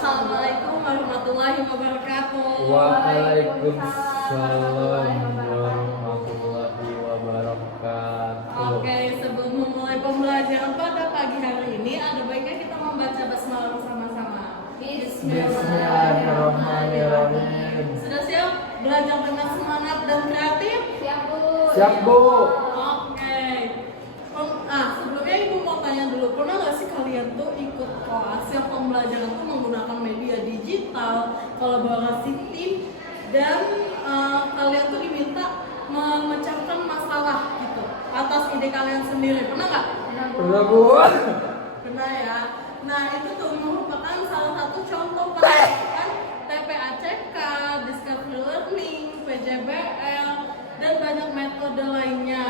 Assalamualaikum warahmatullahi wabarakatuh. Waalaikumsalam warahmatullahi wabarakatuh. Oke, sebelum memulai pembelajaran pada pagi hari ini, ada baiknya kita membaca basmalah bersama-sama. Bismillahirrahmanirrahim. Sudah siap belajar dengan semangat dan kreatif? Siap, Bu. Siap, Bu. Oke. Sebelumnya Ibu mau tanya dulu, pernah nggak sih kalian tuh ikut kelas yang pembelajaran tuh menggunakan media digital, kolaborasi tim, dan kalian tuh diminta memecahkan masalah gitu atas ide kalian sendiri? Pernah nggak? Pernah, Bu. Pernah ya. Nah, itu tuh merupakan salah satu contoh penerapan TPACK, Discovery Learning, PJBL, dan banyak metode lainnya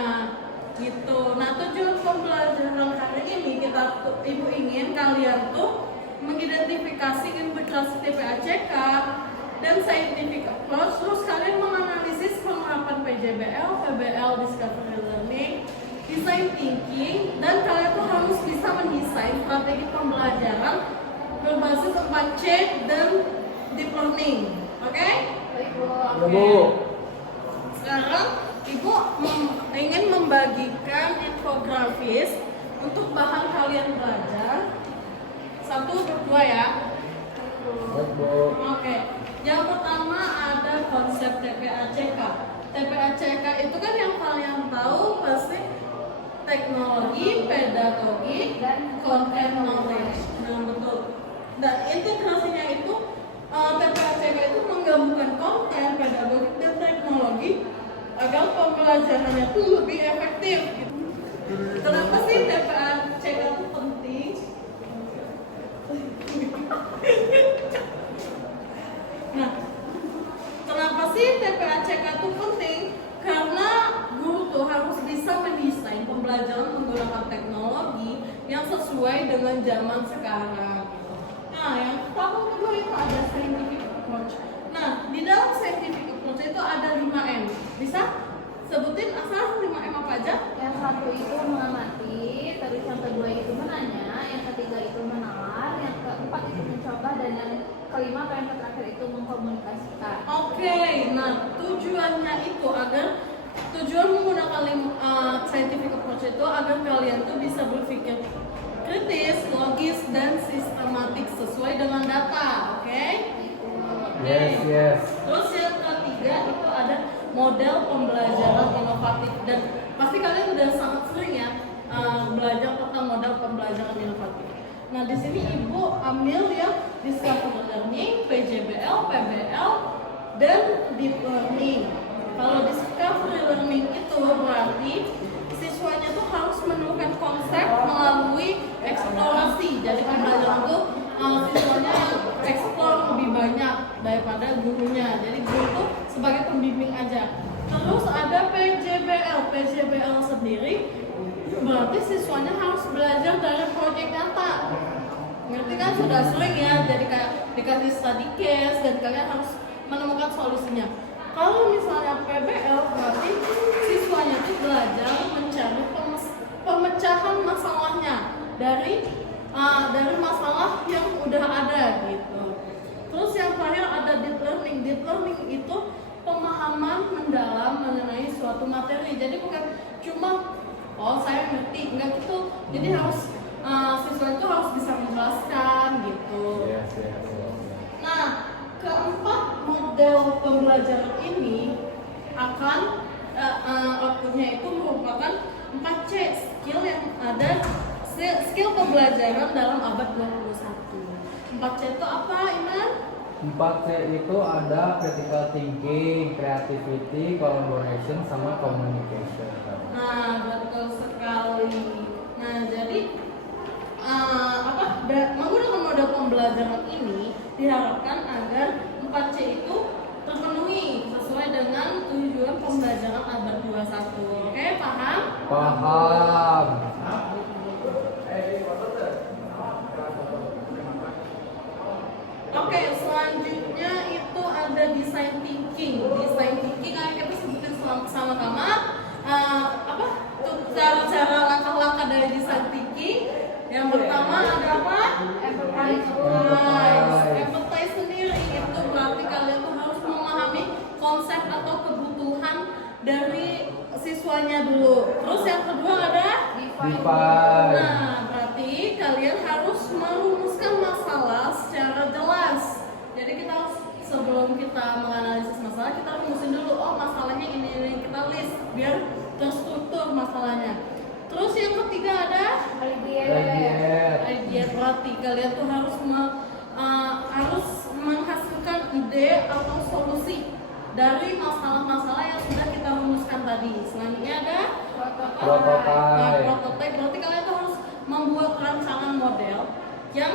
gitu. Nah, tujuan pembelajaran hari ini Ibu ingin kalian tuh mengidentifikasi implikasi TPACK dan scientific approach, terus kalian menganalisis penerapan PJBL, PBL, Discovery Learning, design thinking, dan kalian tuh harus bisa mendesain strategi pembelajaran berbasis 4C dan deep learning. Oke? Baik, Bu. Ya, Bu. Sekarang Ibu ingin membagikan infografis untuk bahan kalian belajar. 1, 2 ya. Baik, Bu. Oke. Yang pertama ada konsep TPACK. TPACK itu kan yang kalian tahu pasti teknologi, pedagogi, dan content knowledge. Nah, betul. Dan integrasinya itu TPACK itu menggabungkan konten, pedagogi, dan teknologi agar pembelajarannya itu lebih efektif. Gitu. Kenapa sih TPACK itu penting? Nah, kenapa sih TPACK itu penting? Karena guru tuh harus bisa mendesain pembelajaran menggunakan teknologi yang sesuai dengan zaman sekarang. Nah, yang tahap kedua itu ada scientific approach. Nah, di dalam scientific approach itu ada 5M. Bisa sebutin asal 5M apa aja? Yang satu itu mengamati, terus yang kedua itu menanya, yang ketiga itu menalar, yang keempat itu mencoba, dan yang kelima atau yang terakhir itu mengkomunikasikan. Oke, nah tujuannya itu tujuan menggunakan scientific approach itu agar kalian tuh bisa berpikir kritis, logis, dan sistematik sesuai dengan data. Oke? Yes. Terus yang ketiga itu ada model pembelajaran inovatif, dan pasti kalian udah sangat sering ya belajar tentang model pembelajaran inovatif. Nah, di sini Ibu ambil yang Discovery Learning, PJBL, PBL, dan Deep Learning. Kalau Discovery Learning itu berarti siswanya tuh harus menemukan konsep melalui eksplorasi. Jadi pembelajaran tuh siswanya eksplor lebih banyak daripada gurunya. Jadi guru tuh sebagai pembimbing aja. Terus ada PJBL. PJBL sendiri berarti siswanya harus belajar dari proyek nyata. Ngerti kan? Sudah sering ya, jadi kayak dikasih study case dan kalian harus menemukan solusinya. Kalau misalnya PBL berarti siswanya itu belajar mencari pemecahan masalahnya dari masalah yang udah ada gitu. Terus yang terakhir ada deep learning. Deep learning itu pemahaman mendalam mengenai suatu materi. Jadi bukan cuma saya ngerti, enggak gitu. Jadi harus siswa itu harus bisa menjelaskan gitu. Yes. Nah, keempat model pembelajaran ini akan outputnya itu merupakan 4C, skill yang ada, skill pembelajaran dalam abad 21. 4C itu apa, Iman? 4C itu ada critical thinking, creativity, collaboration, sama communication. Nah, betul sekali. Nah, jadi menggunakan model pembelajaran ini diharapkan agar 4C itu terpenuhi sesuai dengan tujuan pembelajaran abad 21. Oke, paham? Paham. Oke, selanjutnya itu ada design thinking. Design thinking akan kita sebutin sama-sama. Cara-cara langkah-langkah dari design thinking. Yang pertama ada apa? Empathize. merumuskan masalah secara jelas. Jadi kita harus, sebelum kita menganalisis masalah, kita rumusin dulu, oh masalahnya ini kita list biar terstruktur masalahnya. Terus yang ketiga ada idea. Berarti kalian tuh harus menghasilkan ide atau solusi dari masalah-masalah yang sudah kita rumuskan tadi. Selanjutnya ada prototype. Berarti kalian tuh harus membuat rancangan model yang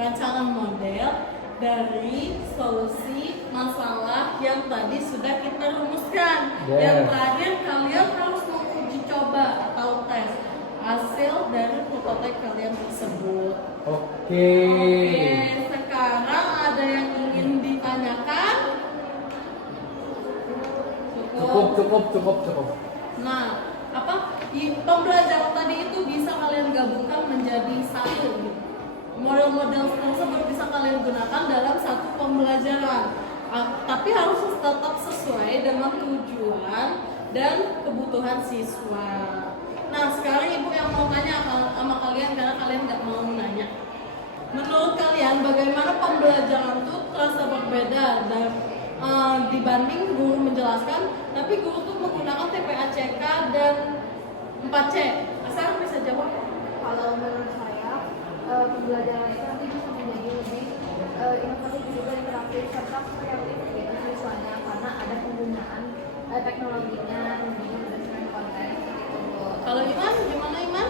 rancangan model dari solusi masalah yang tadi sudah kita rumuskan. Yes. Yang terakhir kalian harus menguji coba atau tes hasil dari prototipe kalian tersebut. Oke. Sekarang ada yang ingin ditanyakan? Cukup. Nah, pembelajaran tadi itu bisa kalian gabungkan menjadi satu gitu. Model-model tersebut bisa kalian gunakan dalam satu pembelajaran, tapi harus tetap sesuai dengan tujuan dan kebutuhan siswa. Nah, sekarang ibu yang mau tanya sama kalian karena kalian nggak mau nanya. Menurut kalian bagaimana pembelajaran itu terasa berbeda dan dibanding guru menjelaskan, tapi guru tuh menggunakan TPACK dan 4C? Asal bisa jawab. Kalau menurut saya, pembelajaran itu nanti bisa menjadi lebih inovatif juga interaktif serta kreatif gitu siswanya karena ada penggunaan teknologinya tentunya berdasarkan konten gitu. Kalau Iman, gimana Iman?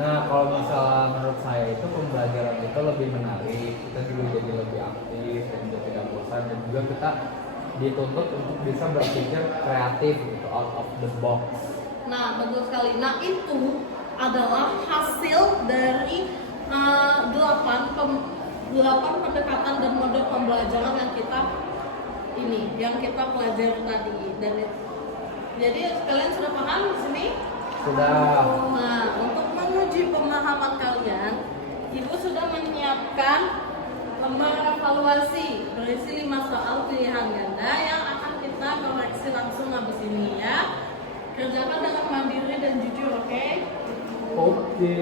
Nah, kalau misalnya menurut saya itu pembelajaran itu lebih menarik, kita juga jadi lebih aktif dan juga tidak bosan, dan juga kita dituntut untuk bisa berpikir kreatif gitu, out of the box. Nah, betul sekali. Nah, itu adalah hasil dari 8 pendekatan dan mode pembelajaran yang kita pelajari tadi. Jadi kalian sudah paham di sini? Sudah. Nah, untuk menguji pemahaman kalian, Ibu sudah menyiapkan lembar evaluasi berisi 5 soal pilihan ganda yang akan kita koreksi langsung habis ini ya. Kerjakan dengan mandiri dan jujur, oke? Oke.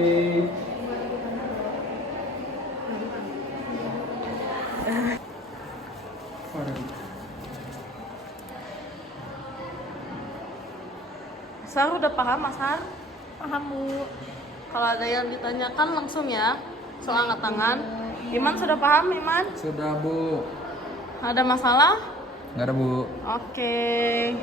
Saya udah paham, Mas Han? Paham Bu. Kalau ada yang ditanyakan langsung ya, soal angkat tangan. Iman sudah paham, Iman? Sudah, Bu. Ada masalah? Nggak ada, Bu. Oke.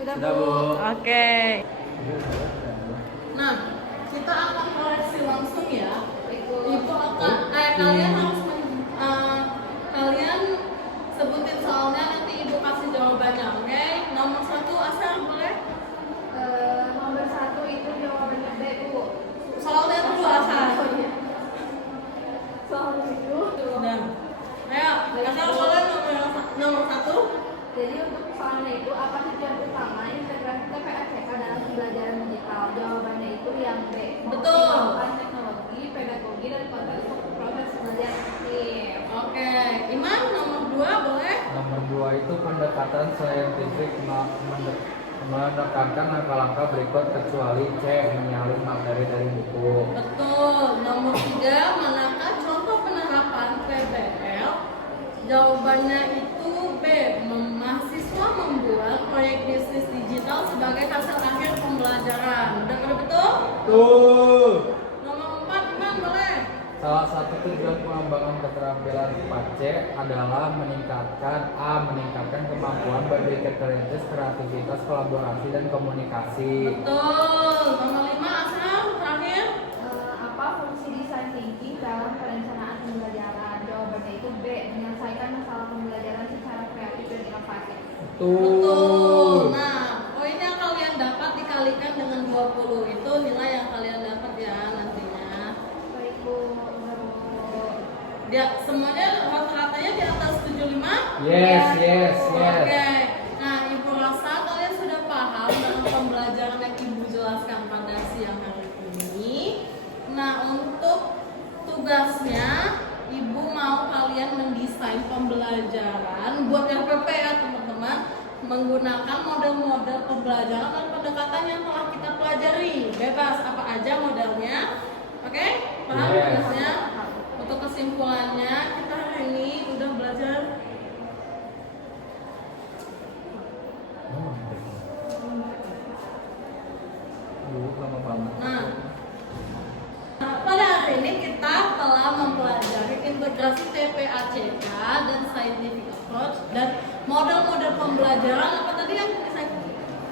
Sudah Sudah, Bu. Bu. Oke. Nah, kita akan koreksi langsung ya. Ibu akan, kalian harus kalian sebutin soalnya, nanti ibu kasih jawabannya, oke? Nomor 1 Asar boleh? Nomor 1 itu jawabannya B Bu. Soalnya dulu Asar. Oh iya. Soal itu. Nah, ayo, Asar boleh nomor 1? Jadi untuk soalnya itu apa tujuan utama integrasi TPACK dalam pembelajaran digital? Jawabannya itu yang B. Betul. Mengoptimalkan teknologi, pedagogi dan proses belajar efektif. Oke, Iman nomor 2 boleh? Nomor 2 itu pendekatan saintifik menekankan langkah-langkah berikut kecuali C, menyalin materi dari buku. Betul. Nomor 3, manakah contoh penerapan PBL? Jawabannya itu B, mahasiswa membuat proyek bisnis digital sebagai hasil akhir pembelajaran. Udah betul? Tuh. Nomor 4, Iman boleh? Salah satu tujuan pengembangan keterampilan 4C adalah meningkatkan kemampuan berpikir kritis, kreativitas, kolaborasi, dan komunikasi. Betul. Nomor 5, Asal terakhir. Apa fungsi design thinking dalam perencanaan pembelajaran? Jawabannya itu B, menyelesaikan masalah pembelajaran secara kreatif dan inovatif. Betul. Nah, poin yang kalian dapat dikalikan dengan 20 itu nilai yang kalian dapat ya nantinya. Baik Dia semuanya rata-ratanya di atas 75? Yes, Ya, yes, yes. Oke. Nah, Ibu rasa kalian sudah paham dengan pembelajaran yang Ibu jelaskan pada siang hari ini. Nah, untuk tugasnya Ibu mau kalian mendesain pembelajaran buat RPP ya teman-teman, menggunakan model-model pembelajaran dan pendekatan yang telah kita pelajari. Bebas apa aja modelnya. Oke? Paham Yes. tugasnya? Untuk kesimpulannya, kita hari ini udah belajar Lama banget. Nah, pada hari ini kita telah mempelajari integrasi TPACK dan scientific approach dan model-model pembelajaran apa tadi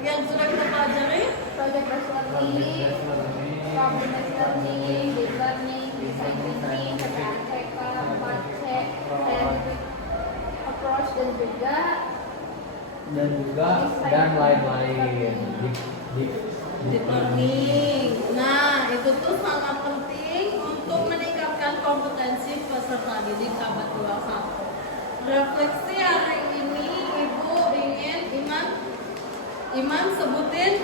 yang sudah kita pelajari? project based learning, problem based learning, deep learning, design thinking, TPACK, 4C, scientific approach dan juga dan lain-lain. Deep learning. Nah, itu tuh sangat penting untuk meningkatkan kompetensi peserta didik abad 21. Refleksi hari ini Ibu ingin Iman sebutin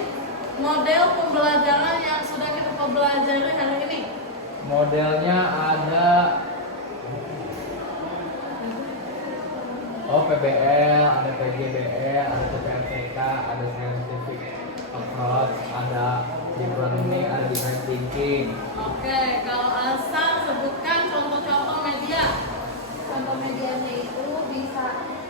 model pembelajaran yang sudah kita pelajari hari ini. Modelnya ada PBL, ada PGBL, ada TPRTK, ada scientific approach, ada deep learning, ada design thinking. Oke, kalau Asa sebutkan contoh-contoh media. contoh medianya itu bisa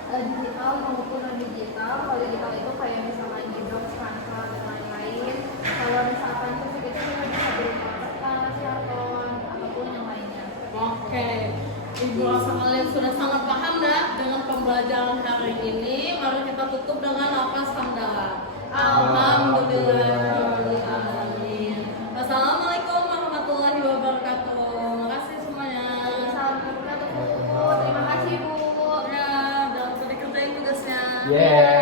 digital maupun non digital. Kalau digital itu kayak misalnya e-docs, Canva dan lain-lain. Kalau misalkan fisik itu kita bisa berupa kertas, karton ataupun yang lainnya. Oke, Ibu rasa kalian sudah sangat paham dah dengan pembelajaran hari ini. Mari kita tutup dengan nafas hamdalah. Alhamdulillahirobbilalamin. Wassalamualaikum warahmatullahi wabarakatuh. Makasih semuanya. Salam warahmatullahi wabarakatuh. Terima kasih Bu. Ya, dan sudah dikerjain tugasnya. Yeah.